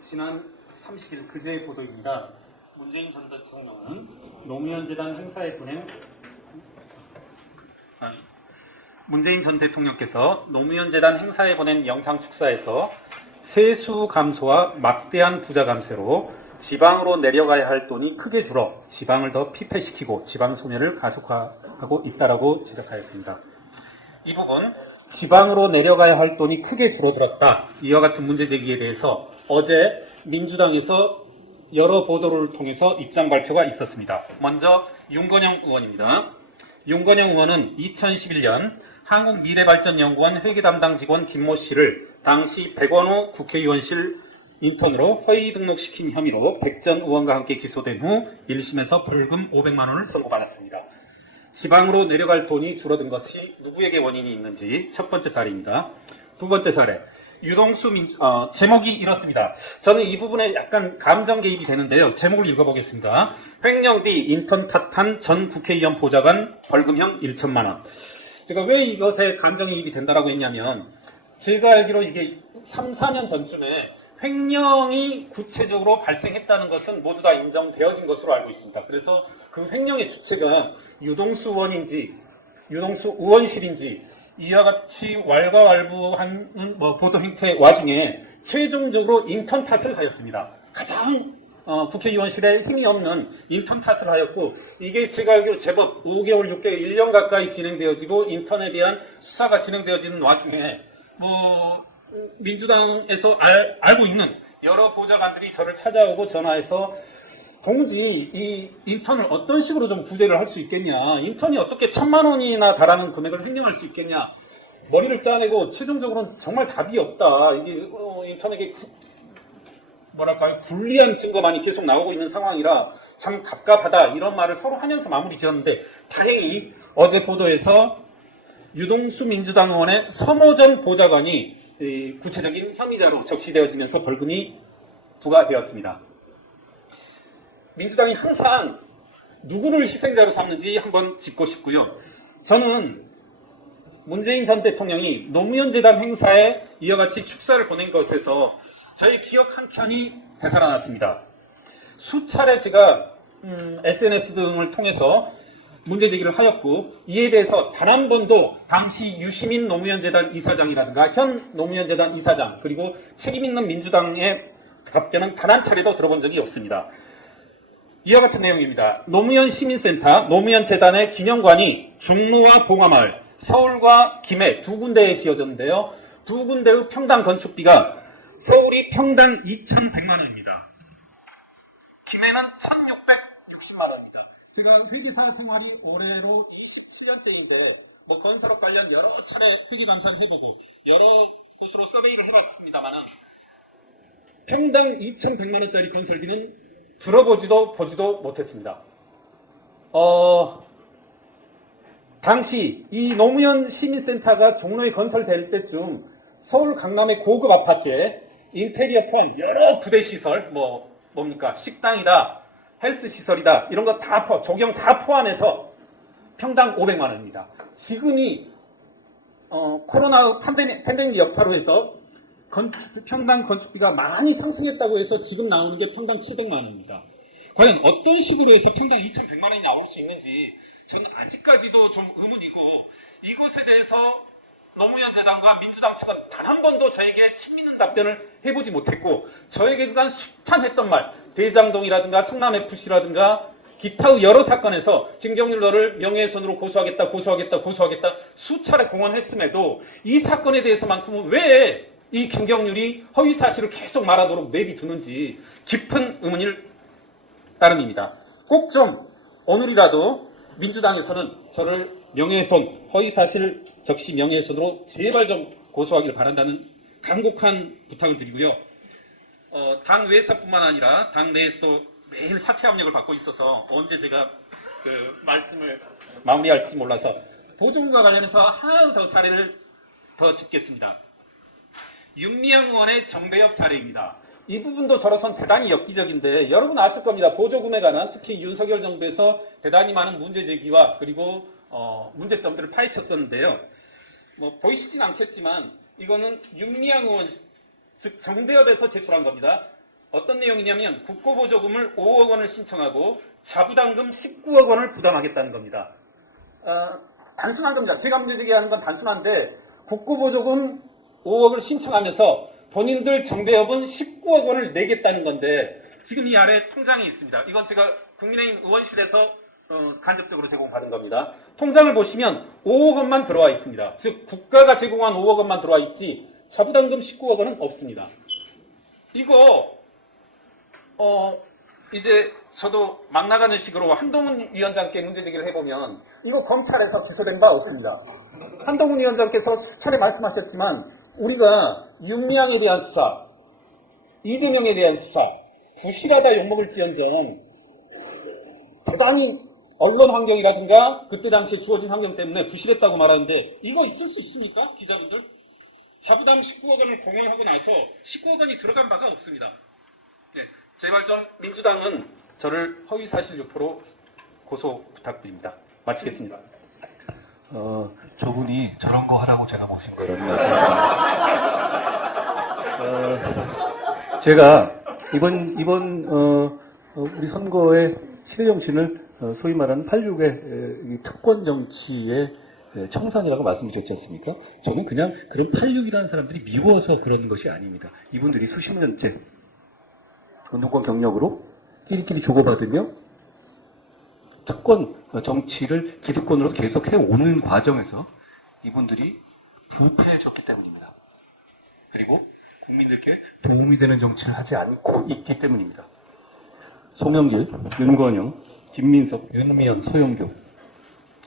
지난 30일 그제의 보도입니다. 문재인 전 대통령은 노무현 재단 행사에 보낸 문재인 전 대통령께서 노무현 재단 행사에 보낸 영상 축사에서 세수 감소와 막대한 부자 감세로 지방으로 내려가야 할 돈이 크게 줄어 지방을 더 피폐시키고 지방 소멸을 가속화하고 있다라고 지적하였습니다. 이 부분 지방으로 내려가야 할 돈이 크게 줄어들었다. 이와 같은 문제 제기에 대해서 어제 민주당에서 여러 보도를 통해서 입장 발표가 있었습니다. 먼저 윤건영 의원입니다. 윤건영 의원은 2011년 한국미래발전연구원 회계 담당 직원 김모 씨를 당시 백원우 국회의원실 인턴으로 허위 등록시킨 혐의로 백 전 의원과 함께 기소된 후 1심에서 벌금 500만 원을 선고받았습니다. 지방으로 내려갈 돈이 줄어든 것이 누구에게 원인이 있는지 첫 번째 사례입니다. 두 번째 사례, 유동수 제목이 이렇습니다. 저는 이 부분에 약간 감정 개입이 되는데요. 제목을 읽어보겠습니다. 횡령 뒤 인턴 탓한 전 국회의원 보좌관 벌금형 1천만 원. 제가 왜 이것에 감정이입이 된다라고 했냐면, 제가 알기로 이게 3, 4년 전쯤에 횡령이 구체적으로 발생했다는 것은 모두 다 인정되어진 것으로 알고 있습니다. 그래서 그 횡령의 주체가 유동수 의원인지 유동수 의원실인지 이와 같이 왈가왈부한 보도 행태 와중에 최종적으로 인턴 탓을 하였습니다. 가장 국회의원실에 힘이 없는 인턴 탓을 하였고, 이게 제가 알기로 제법 5개월, 6개월, 1년 가까이 진행되어지고 인턴에 대한 수사가 진행되어지는 와중에 민주당에서 알고 있는 여러 보좌관들이 저를 찾아오고 전화해서 동지, 이 인턴을 어떤 식으로 좀 구제를 할 수 있겠냐, 인턴이 어떻게 1,000만 원이나 달하는 금액을 횡령할 수 있겠냐, 머리를 짜내고 최종적으로는 정말 답이 없다. 이게 인턴에게 뭐랄까요, 불리한 증거만이 계속 나오고 있는 상황이라 참 갑갑하다, 이런 말을 서로 하면서 마무리 지었는데, 다행히 어제 보도에서 유동수 민주당 의원의 서모전 보좌관이 구체적인 혐의자로 적시되어지면서 벌금이 부과되었습니다. 민주당이 항상 누구를 희생자로 삼는지 한번 짚고 싶고요. 저는 문재인 전 대통령이 노무현 재단 행사에 이와 같이 축사를 보낸 것에서 저희 기억 한 켠이 되살아났습니다. 수차례 제가 SNS 등을 통해서 문제 제기를 하였고, 이에 대해서 단 한 번도 당시 유시민 노무현재단 이사장이라든가 현 노무현재단 이사장, 그리고 책임있는 민주당의 답변은 단 한 차례도 들어본 적이 없습니다. 이와 같은 내용입니다. 노무현 시민센터, 노무현재단의 기념관이 종로와 봉화마을, 서울과 김해 두 군데에 지어졌는데요. 두 군데의 평당 건축비가 서울이 평당 2,100만 원입니다. 김해는 1,660만 원입니다. 제가 회계사 생활이 올해로 27년째인데 건설업 관련 여러 차례 회계 감사를 해보고 여러 곳으로 서베이를 해봤습니다만은 평당 2,100만 원짜리 건설비는 들어보지도 보지도 못했습니다. 당시 이 노무현 시민센터가 종로에 건설될 때쯤 서울 강남의 고급 아파트에 인테리어 포함 여러 부대 시설, 뭡니까, 식당이다, 헬스 시설이다, 이런 거 다 조경 다 포함해서 평당 500만 원입니다. 지금이 코로나 팬데믹 여파로 해서 평당 건축비가 많이 상승했다고 해서 지금 나오는 게 평당 700만 원입니다. 과연 어떤 식으로 해서 평당 2,100만 원이 나올 수 있는지 저는 아직까지도 좀 의문이고, 이것에 대해서 노무현 재단과 민주당 측은 단 한 번도 저에게 친밀한 답변을 해보지 못했고, 저에게 그간 수탄했던 말, 대장동이라든가 성남FC라든가 기타의 여러 사건에서 김경률 너를 명예훼손으로 고소하겠다 수차례 공언했음에도 이 사건에 대해서만큼은 왜 이 김경률이 허위 사실을 계속 말하도록 내비두는지 깊은 의문일 따름입니다. 꼭 좀 오늘이라도 민주당에서는 저를 명예훼손, 허위사실 적시 명예훼손으로 제발 좀 고소하기를 바란다는 간곡한 부탁을 드리고요. 당 외에서뿐만 아니라 당 내에서도 매일 사퇴 압력을 받고 있어서 언제 제가 그 말씀을 마무리할지 몰라서 보조금과 관련해서 하나 더 사례를 더 짚겠습니다. 윤미향 의원의 정배엽 사례입니다. 이 부분도 저로선 대단히 엽기적인데 여러분 아실 겁니다. 보조금에 관한 특히 윤석열 정부에서 대단히 많은 문제 제기와 그리고 문제점들을 파헤쳤었는데요. 뭐 보이시진 않겠지만 이거는 윤미향 의원 즉 정배엽에서 제출한 겁니다. 어떤 내용이냐면 국고보조금을 5억 원을 신청하고 자부담금 19억 원을 부담하겠다는 겁니다. 단순한 겁니다. 제가 문제 제기하는 건 단순한데 국고보조금 5억을 신청하면서 본인들 정배엽은 19억 원을 내겠다는 건데 지금 이 아래 통장이 있습니다. 이건 제가 국민의힘 의원실에서 간접적으로 제공받은 겁니다. 통장을 보시면 5억 원만 들어와 있습니다. 즉 국가가 제공한 5억 원만 들어와 있지 자부담금 19억 원은 없습니다. 이거 이제 저도 막 나가는 식으로 한동훈 위원장께 문제 제기를 해보면 이거 검찰에서 기소된 바 없습니다. 한동훈 위원장께서 수차례 말씀하셨지만 우리가 윤미향에 대한 수사, 이재명에 대한 수사, 부실하다 욕먹을지언정 대단히 언론 환경이라든가 그때 당시에 주어진 환경 때문에 부실했다고 말하는데 이거 있을 수 있습니까? 기자분들? 자부담 19억 원을 공언하고 나서 19억 원이 들어간 바가 없습니다. 네, 제발 좀 민주당은 저를 허위사실 유포로 고소 부탁드립니다. 마치겠습니다. 저분이 저런 거 하라고 제가 모신 거라는 말씀. 제가 이번 우리 선거의 시대 정신을 소위 말하는 86의 특권 정치의 청산이라고 말씀드렸지 않습니까? 저는 그냥 그런 86이라는 사람들이 미워서 그러는 것이 아닙니다. 이분들이 수십 년째 운동권 경력으로 끼리끼리 주고받으며 특권 정치를 기득권으로 계속 해오는 과정에서 이분들이 부패해졌기 때문입니다. 그리고 국민들께 도움이 되는 정치를 하지 않고 있기 때문입니다. 송영길, 윤건영, 김민석, 윤미향, 서영교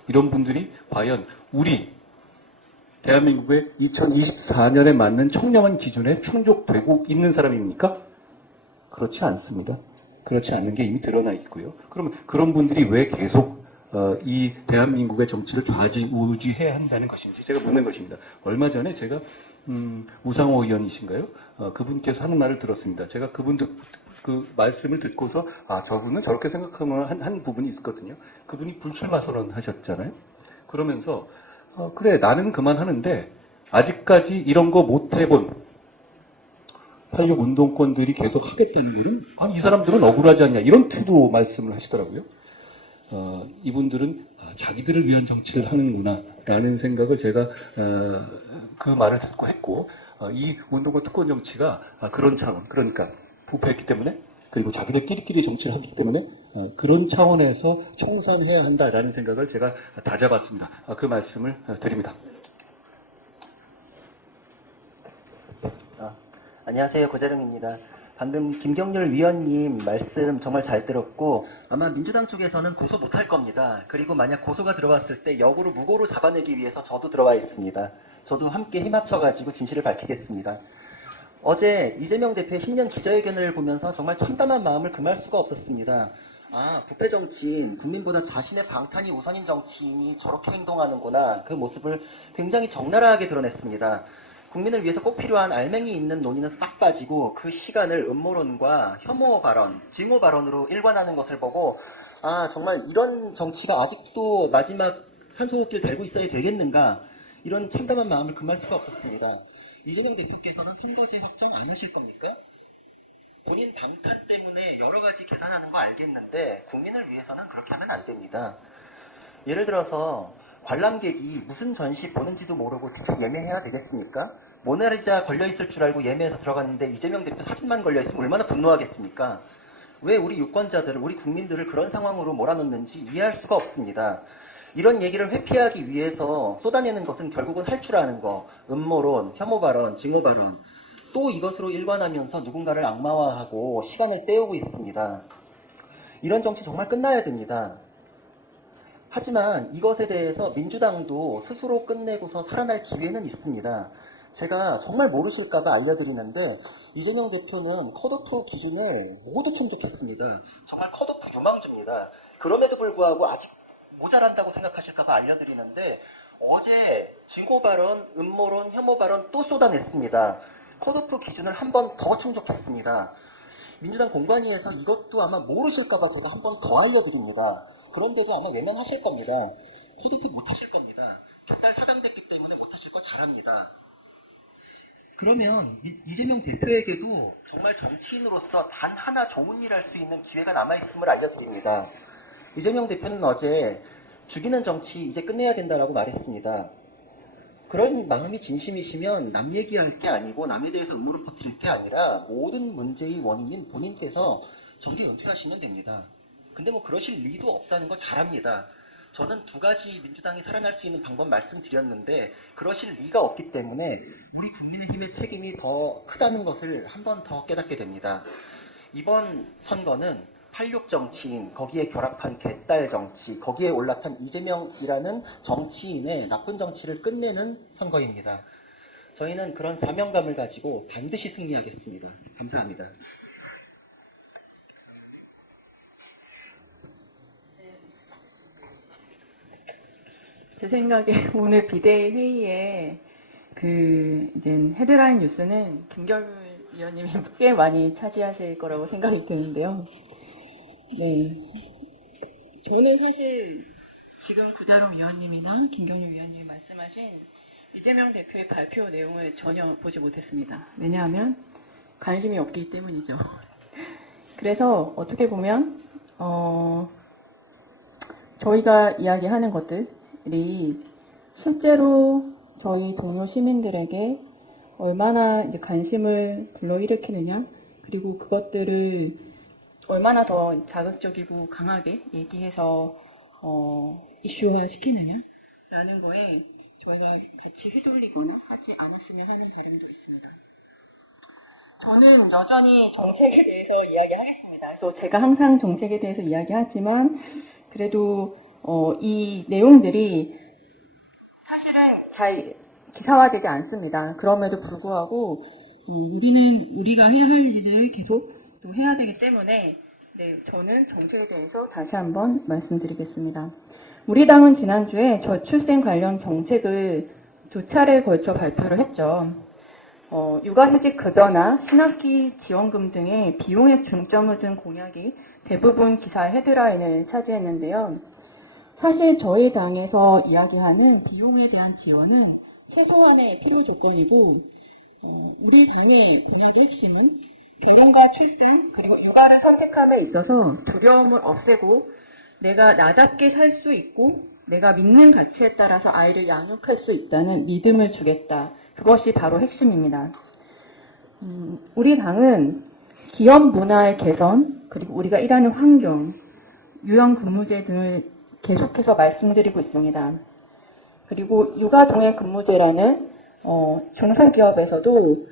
이런 분들이 과연 우리 대한민국의 2024년에 맞는 청렴한 기준에 충족되고 있는 사람입니까? 그렇지 않습니다. 그렇지 않는 게 이미 드러나 있고요. 그러면 그런 분들이 왜 계속 이 대한민국의 정치를 좌지우지해야 한다는 것인지 제가 묻는 것입니다. 얼마 전에 제가 우상호 의원이신가요? 그분께서 하는 말을 들었습니다. 제가 그분들 그 말씀을 듣고서 저분은 저렇게 생각하면 한 부분이 있었거든요. 그분이 불출마 선언하셨잖아요. 그러면서 그래 나는 그만하는데 아직까지 이런 거 못 해본 86 운동권들이 계속 하겠다는 일은 이 사람들은 억울하지 않냐 이런 태도 말씀을 하시더라고요. 이분들은 자기들을 위한 정치를 하는구나 라는 생각을 제가 그 말을 듣고 했고 이 운동권 특권 정치가 그런 차원 그러니까 부패했기 때문에 그리고 자기들끼리 정치를 하기 때문에 그런 차원에서 청산해야 한다라는 생각을 제가 다잡았습니다. 그 말씀을 드립니다. 안녕하세요. 고재룡입니다. 방금 김경률 위원님 말씀 정말 잘 들었고 아마 민주당 쪽에서는 고소 못할 겁니다. 그리고 만약 고소가 들어왔을 때 역으로 무고로 잡아내기 위해서 저도 들어와 있습니다. 저도 함께 힘합쳐가지고 진실을 밝히겠습니다. 어제 이재명 대표의 신년 기자회견을 보면서 정말 참담한 마음을 금할 수가 없었습니다. 부패 정치인, 국민보다 자신의 방탄이 우선인 정치인이 저렇게 행동하는구나. 그 모습을 굉장히 적나라하게 드러냈습니다. 국민을 위해서 꼭 필요한 알맹이 있는 논의는 싹 빠지고 그 시간을 음모론과 혐오 발언, 증오 발언으로 일관하는 것을 보고 정말 이런 정치가 아직도 마지막 산소호흡기를 달고 있어야 되겠는가 이런 참담한 마음을 금할 수가 없었습니다. 이재명 대표께서는 선거제 확정 안 하실 겁니까? 본인 방탄 때문에 여러 가지 계산하는 거 알겠는데 국민을 위해서는 그렇게 하면 안 됩니다. 예를 들어서 관람객이 무슨 전시 보는지도 모르고 티켓 예매해야 되겠습니까? 모나리자 걸려있을 줄 알고 예매해서 들어갔는데 이재명 대표 사진만 걸려있으면 얼마나 분노하겠습니까? 왜 우리 유권자들을, 우리 국민들을 그런 상황으로 몰아넣는지 이해할 수가 없습니다. 이런 얘기를 회피하기 위해서 쏟아내는 것은 결국은 할 줄 아는 거, 음모론, 혐오 발언, 증오 발언, 또 이것으로 일관하면서 누군가를 악마화하고 시간을 때우고 있습니다. 이런 정치 정말 끝나야 됩니다. 하지만 이것에 대해서 민주당도 스스로 끝내고서 살아날 기회는 있습니다. 제가 정말 모르실까봐 알려드리는데 이재명 대표는 컷오프 기준을 모두 충족했습니다. 정말 컷오프 유망주입니다. 그럼에도 불구하고 아직 모자란다고 생각하실까봐 알려드리는데 어제 증오 발언, 음모론, 혐오 발언 또 쏟아냈습니다. 컷오프 기준을 한 번 더 충족했습니다. 민주당 공관위에서 이것도 아마 모르실까봐 제가 한 번 더 알려드립니다. 그런데도 아마 외면하실 겁니다. 컷오프 못하실 겁니다. 벽달 사당됐기 때문에 못하실 거 잘합니다. 그러면 이재명 대표에게도 정말 정치인으로서 단 하나 좋은 일 할 수 있는 기회가 남아있음을 알려드립니다. 이재명 대표는 어제 죽이는 정치 이제 끝내야 된다라고 말했습니다. 그런 마음이 진심이시면 남 얘기할 게 아니고 남에 대해서 음모를 퍼뜨릴 게 아니라 모든 문제의 원인인 본인께서 정계 은퇴하시면 됩니다. 근데 뭐 그러실 리도 없다는 거 잘 압니다. 저는 두 가지 민주당이 살아날 수 있는 방법 말씀드렸는데 그러실 리가 없기 때문에 우리 국민의힘의 책임이 더 크다는 것을 한 번 더 깨닫게 됩니다. 이번 선거는 86 정치인, 거기에 결합한 개딸 정치, 거기에 올라탄 이재명이라는 정치인의 나쁜 정치를 끝내는 선거입니다. 저희는 그런 사명감을 가지고 반드시 승리하겠습니다. 감사합니다. 제 생각에 오늘 비대위 회의에 이제 헤드라인 뉴스는 김경률 위원님이 꽤 많이 차지하실 거라고 생각이 드는데요. 네. 저는 사실 지금 구다름 위원님이나 김경률 위원님이 말씀하신 이재명 대표의 발표 내용을 전혀 보지 못했습니다. 왜냐하면 관심이 없기 때문이죠. 그래서 어떻게 보면 저희가 이야기하는 것들이 실제로 저희 동료 시민들에게 얼마나 이제 관심을 불러일으키느냐, 그리고 그것들을 얼마나 더 자극적이고 강하게 얘기해서 이슈화 시키느냐라는 거에 저희가 같이 휘둘리거나 하지 않았으면 하는 바람도 있습니다. 저는 여전히 정책에 대해서 이야기하겠습니다. 그래서 제가 항상 정책에 대해서 이야기하지만 그래도 이 내용들이 사실은 잘 기사화되지 않습니다. 그럼에도 불구하고 우리가 해야 할 일을 계속 또 해야 되기 때문에 저는 정책에 대해서 다시 한번 말씀드리겠습니다. 우리 당은 지난주에 저출생 관련 정책을 2차례에 걸쳐 발표를 했죠. 육아휴직 급여나 신학기 지원금 등의 비용에 중점을 둔 공약이 대부분 기사의 헤드라인을 차지했는데요. 사실 저희 당에서 이야기하는 비용에 대한 지원은 최소한의 필요 조건이고 우리 당의 공약의 핵심은 결혼과 출산 그리고 육아를 선택함에 있어서 두려움을 없애고 내가 나답게 살 수 있고 내가 믿는 가치에 따라서 아이를 양육할 수 있다는 믿음을 주겠다. 그것이 바로 핵심입니다. 우리 당은 기업 문화의 개선 그리고 우리가 일하는 환경, 유연근무제 등을 계속해서 말씀드리고 있습니다. 그리고 육아동행근무제라는 중소기업에서도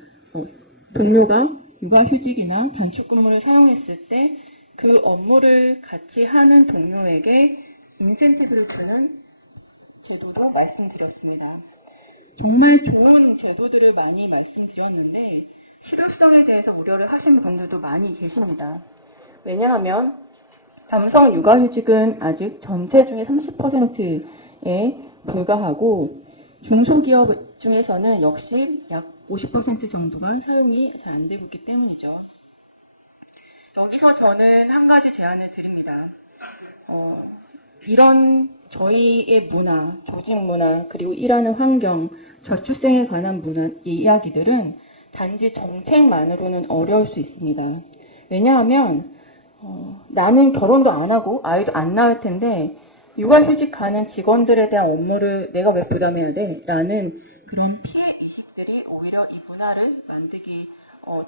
동료가 육아휴직이나 단축근무를 사용했을 때 그 업무를 같이 하는 동료에게 인센티브를 주는 제도도 말씀드렸습니다. 정말 좋은 제도들을 많이 말씀드렸는데 실효성에 대해서 우려를 하시는 분들도 많이 계십니다. 왜냐하면 남성 육아휴직은 아직 전체 중에 30%에 불과하고 중소기업 중에서는 역시 약 50% 정도가 사용이 잘 안 되고 있기 때문이죠. 여기서 저는 한 가지 제안을 드립니다. 이런 저희의 문화, 조직 문화, 그리고 일하는 환경, 저출생에 관한 문화, 이 이야기들은 단지 정책만으로는 어려울 수 있습니다. 왜냐하면 나는 결혼도 안 하고 아이도 안 낳을 텐데 육아휴직하는 직원들에 대한 업무를 내가 왜 부담해야 돼? 라는 그런 피해 의식들이 오히려 이 문화를 만들기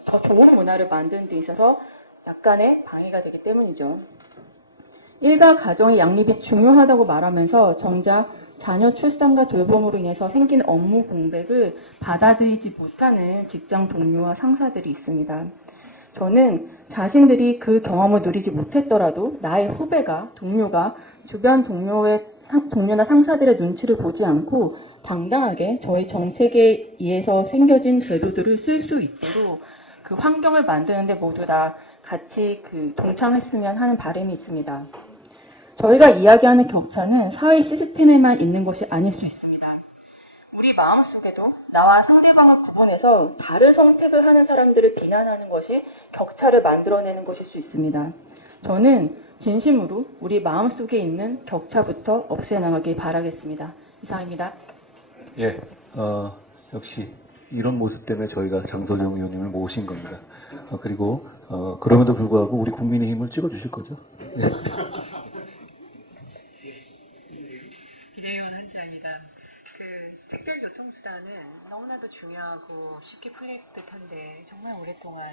더 좋은 문화를 만드는 데 있어서 약간의 방해가 되기 때문이죠. 일가 가정의 양립이 중요하다고 말하면서 정작 자녀 출산과 돌봄으로 인해서 생긴 업무 공백을 받아들이지 못하는 직장 동료와 상사들이 있습니다. 저는 자신들이 그 경험을 누리지 못했더라도 나의 후배가, 동료가 주변 동료나 상사들의 눈치를 보지 않고 당당하게 저희 정책에 의해서 생겨진 제도들을 쓸 수 있도록 그 환경을 만드는데 모두 다 같이 동참했으면 하는 바람이 있습니다. 저희가 이야기하는 격차는 사회 시스템에만 있는 것이 아닐 수 있습니다. 우리 마음속에도 나와 상대방을 구분해서 다른 선택을 하는 사람들을 비난하는 것이 격차를 만들어내는 것일 수 있습니다. 저는 진심으로 우리 마음속에 있는 격차부터 없애나가길 바라겠습니다. 이상입니다. 예, 역시 이런 모습 때문에 저희가 장소정 의원님을 모신 겁니다. 그리고 그럼에도 불구하고 우리 국민의힘을 찍어주실 거죠? 예. 비대위원 한지아입니다. 특별교통수단은 너무나도 중요하고 쉽게 풀릴 듯한데 정말 오랫동안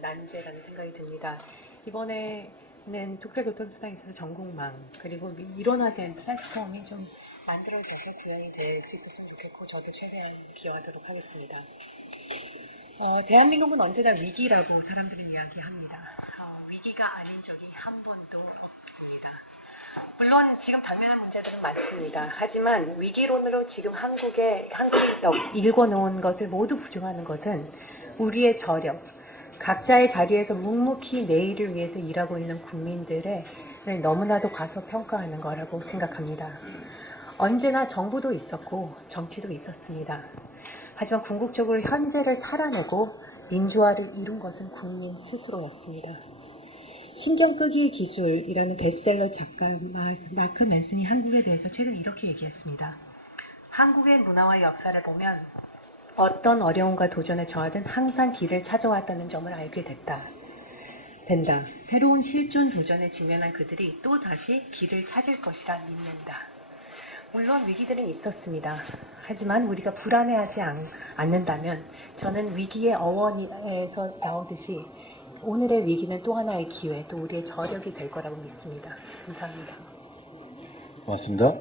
난제라는 생각이 듭니다. 이번에는 특별교통수단에 있어서 전국망 그리고 일원화된 플랫폼이 좀 만들어져서 구현이 될 수 있었으면 좋겠고 저도 최대한 기여하도록 하겠습니다. 대한민국은 언제나 위기라고 사람들은 이야기합니다. 위기가 아닌 적이 한 번도 없습니다. 물론 지금 당면한 문제들은 많습니다. 하지만 위기론으로 지금 한국이 일궈놓은 것을 모두 부정하는 것은 우리의 저력, 각자의 자리에서 묵묵히 내일을 위해서 일하고 있는 국민들을 너무나도 과소평가하는 거라고 생각합니다. 언제나 정부도 있었고 정치도 있었습니다. 하지만 궁극적으로 현재를 살아내고 민주화를 이룬 것은 국민 스스로였습니다. 신경 끄기 기술이라는 베스트셀러 작가 마크 멜슨이 한국에 대해서 최근 이렇게 얘기했습니다. 한국의 문화와 역사를 보면 어떤 어려움과 도전에 처하든 항상 길을 찾아왔다는 점을 알게 된다. 새로운 실존 도전에 직면한 그들이 또 다시 길을 찾을 것이라 믿는다. 물론 위기들은 있었습니다. 하지만 우리가 불안해하지 않는다면 저는 위기의 어원에서 나오듯이 오늘의 위기는 또 하나의 기회, 또 우리의 저력이 될 거라고 믿습니다. 감사합니다. 고맙습니다.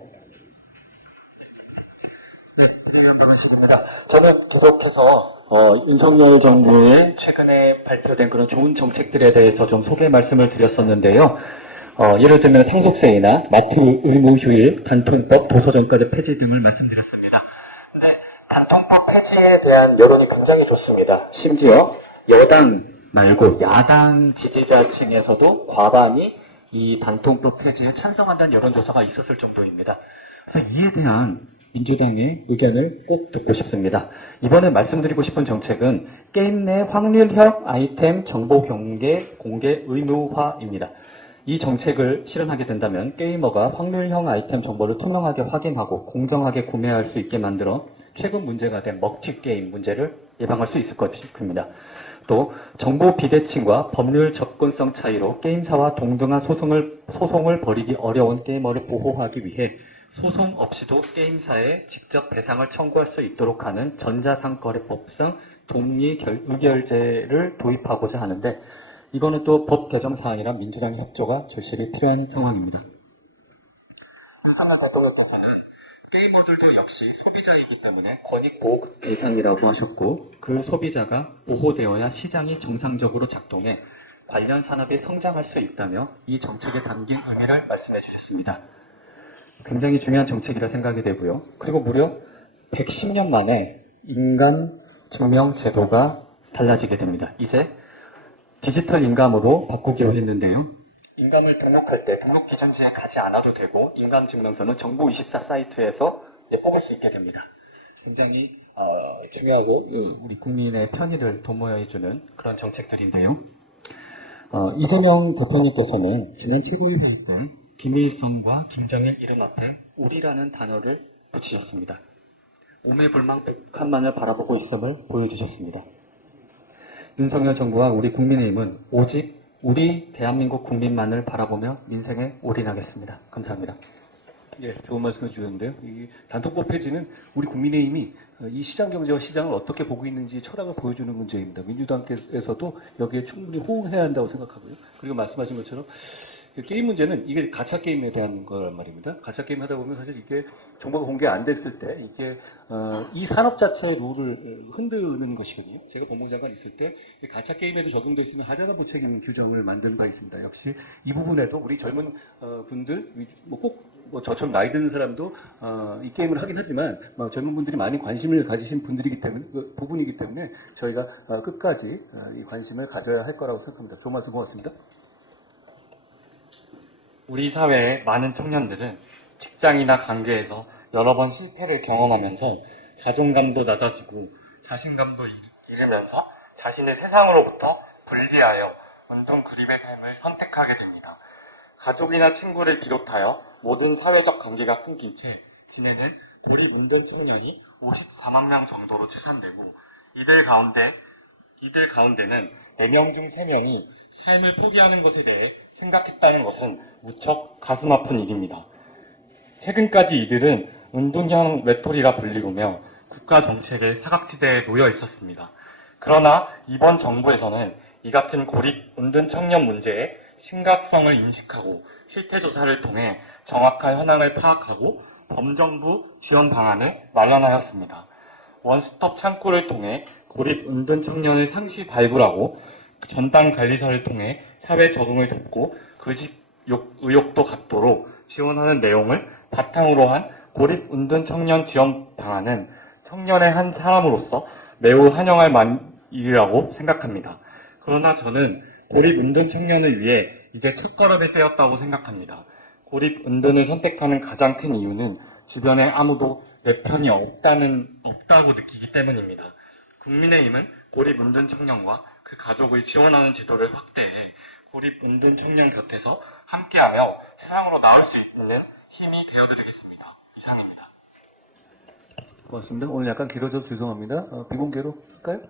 저는 계속해서 윤석열 정부의 최근에 발표된 그런 좋은 정책들에 대해서 좀 소개 말씀을 드렸었는데요. 예를 들면 상속세이나 마트 의무 휴일, 단통법, 도서정가제 폐지 등을 말씀드렸습니다. 근데 단통법 폐지에 대한 여론이 굉장히 좋습니다. 심지어 여당 말고 야당 지지자층에서도 과반이 이 단통법 폐지에 찬성한다는 여론조사가 있었을 정도입니다. 그래서 이에 대한 민주당의 의견을 꼭 듣고 싶습니다. 이번에 말씀드리고 싶은 정책은 게임 내 확률형 아이템 정보 공개 의무화입니다. 이 정책을 실현하게 된다면 게이머가 확률형 아이템 정보를 투명하게 확인하고 공정하게 구매할 수 있게 만들어 최근 문제가 된 먹튀게임 문제를 예방할 수 있을 것입니다. 또 정보 비대칭과 법률 접근성 차이로 게임사와 동등한 소송을 벌이기 어려운 게이머를 보호하기 위해 소송 없이도 게임사에 직접 배상을 청구할 수 있도록 하는 전자상거래법상 동의 의결제를 도입하고자 하는데 이거는 또 법 개정 사항이라 민주당의 협조가 절실히 필요한 상황입니다. 윤석열 대통령께서는 게이머들도 역시 소비자이기 때문에 권익보호 대상이라고 하셨고 그 소비자가 보호되어야 시장이 정상적으로 작동해 관련 산업이 성장할 수 있다며 이 정책에 담긴 의미를 말씀해 주셨습니다. 굉장히 중요한 정책이라 생각이 되고요. 그리고 무려 110년 만에 인간 증명 제도가 달라지게 됩니다. 이제 디지털 인감으로 바꾸기로 했는데요. 인감을 등록할 때 등록 기준지에 가지 않아도 되고 인감증명서는 정부24 사이트에서 뽑을 수 있게 됩니다. 굉장히 중요하고 우리 국민의 편의를 도모해주는 그런 정책들인데요. 이재명 대표님께서는 지난 최고위 회의 때 김일성과 김정일 이름 앞에 우리라는 단어를 붙이셨습니다. 오매불망 북한만을 바라보고 있음을 보여주셨습니다. 윤석열 정부와 우리 국민의힘은 오직 우리 대한민국 국민만을 바라보며 민생에 올인하겠습니다. 감사합니다. 예, 좋은 말씀해 주셨는데요. 이 단통법 폐지는 우리 국민의힘이 이 시장 경제와 시장을 어떻게 보고 있는지 철학을 보여주는 문제입니다. 민주당께서도 여기에 충분히 호응해야 한다고 생각하고요. 그리고 말씀하신 것처럼 게임 문제는 이게 가챠 게임에 대한 거란 말입니다. 가챠 게임 하다 보면 사실 이게 정보가 공개 안 됐을 때 이게 이 산업 자체의 룰을 흔드는 것이거든요. 제가 법무장관 있을 때 가챠 게임에도 적용될 수 있는 하자가 책임 규정을 만든 바 있습니다. 역시 이 부분에도 우리 젊은 분들 꼭 저처럼 나이 드는 사람도 이 게임을 하긴 하지만 젊은 분들이 많이 관심을 가지신 분들이기 때문에 부분이기 때문에 저희가 끝까지 이 관심을 가져야 할 거라고 생각합니다. 좋은 말씀 고맙습니다. 우리 사회의 많은 청년들은 직장이나 관계에서 여러 번 실패를 경험하면서 자존감도 낮아지고 자신감도 잃으면서 자신의 세상으로부터 분리하여 운동그립의 삶을 선택하게 됩니다. 가족이나 친구를 비롯하여 모든 사회적 관계가 끊긴 채 지내는 고립운전 청년이 54만 명 정도로 추산되고 이들 가운데는 4명 중 3명이 삶을 포기하는 것에 대해 생각했다는 것은 무척 가슴 아픈 일입니다. 최근까지 이들은 운동형 외톨이라 불리우며 국가 정책의 사각지대에 놓여 있었습니다. 그러나 이번 정부에서는 이 같은 고립 운동 청년 문제의 심각성을 인식하고 실태조사를 통해 정확한 현황을 파악하고 범정부 지원 방안을 마련하였습니다. 원스톱 창구를 통해 고립 운동 청년을 상시 발굴하고 전담 관리사를 통해 사회 적응을 돕고 그직 의욕도 갖도록 지원하는 내용을 바탕으로 한 고립 운동 청년 지원 방안은 청년의 한 사람으로서 매우 환영할 일이라고 생각합니다. 그러나 저는 고립 운동 청년을 위해 이제 첫걸음이 떼었다고 생각합니다. 고립 운동을 선택하는 가장 큰 이유는 주변에 아무도 내 편이 없다고 느끼기 때문입니다. 국민의힘은 고립 운동 청년과 그 가족을 지원하는 제도를 확대해 고립 운동 청년 곁에서 함께하며 세상으로 나올 수 있는 힘이 되어드리겠습니다. 이상입니다. 고맙습니다. 오늘 약간 길어져서 죄송합니다. 비공개로 할까요?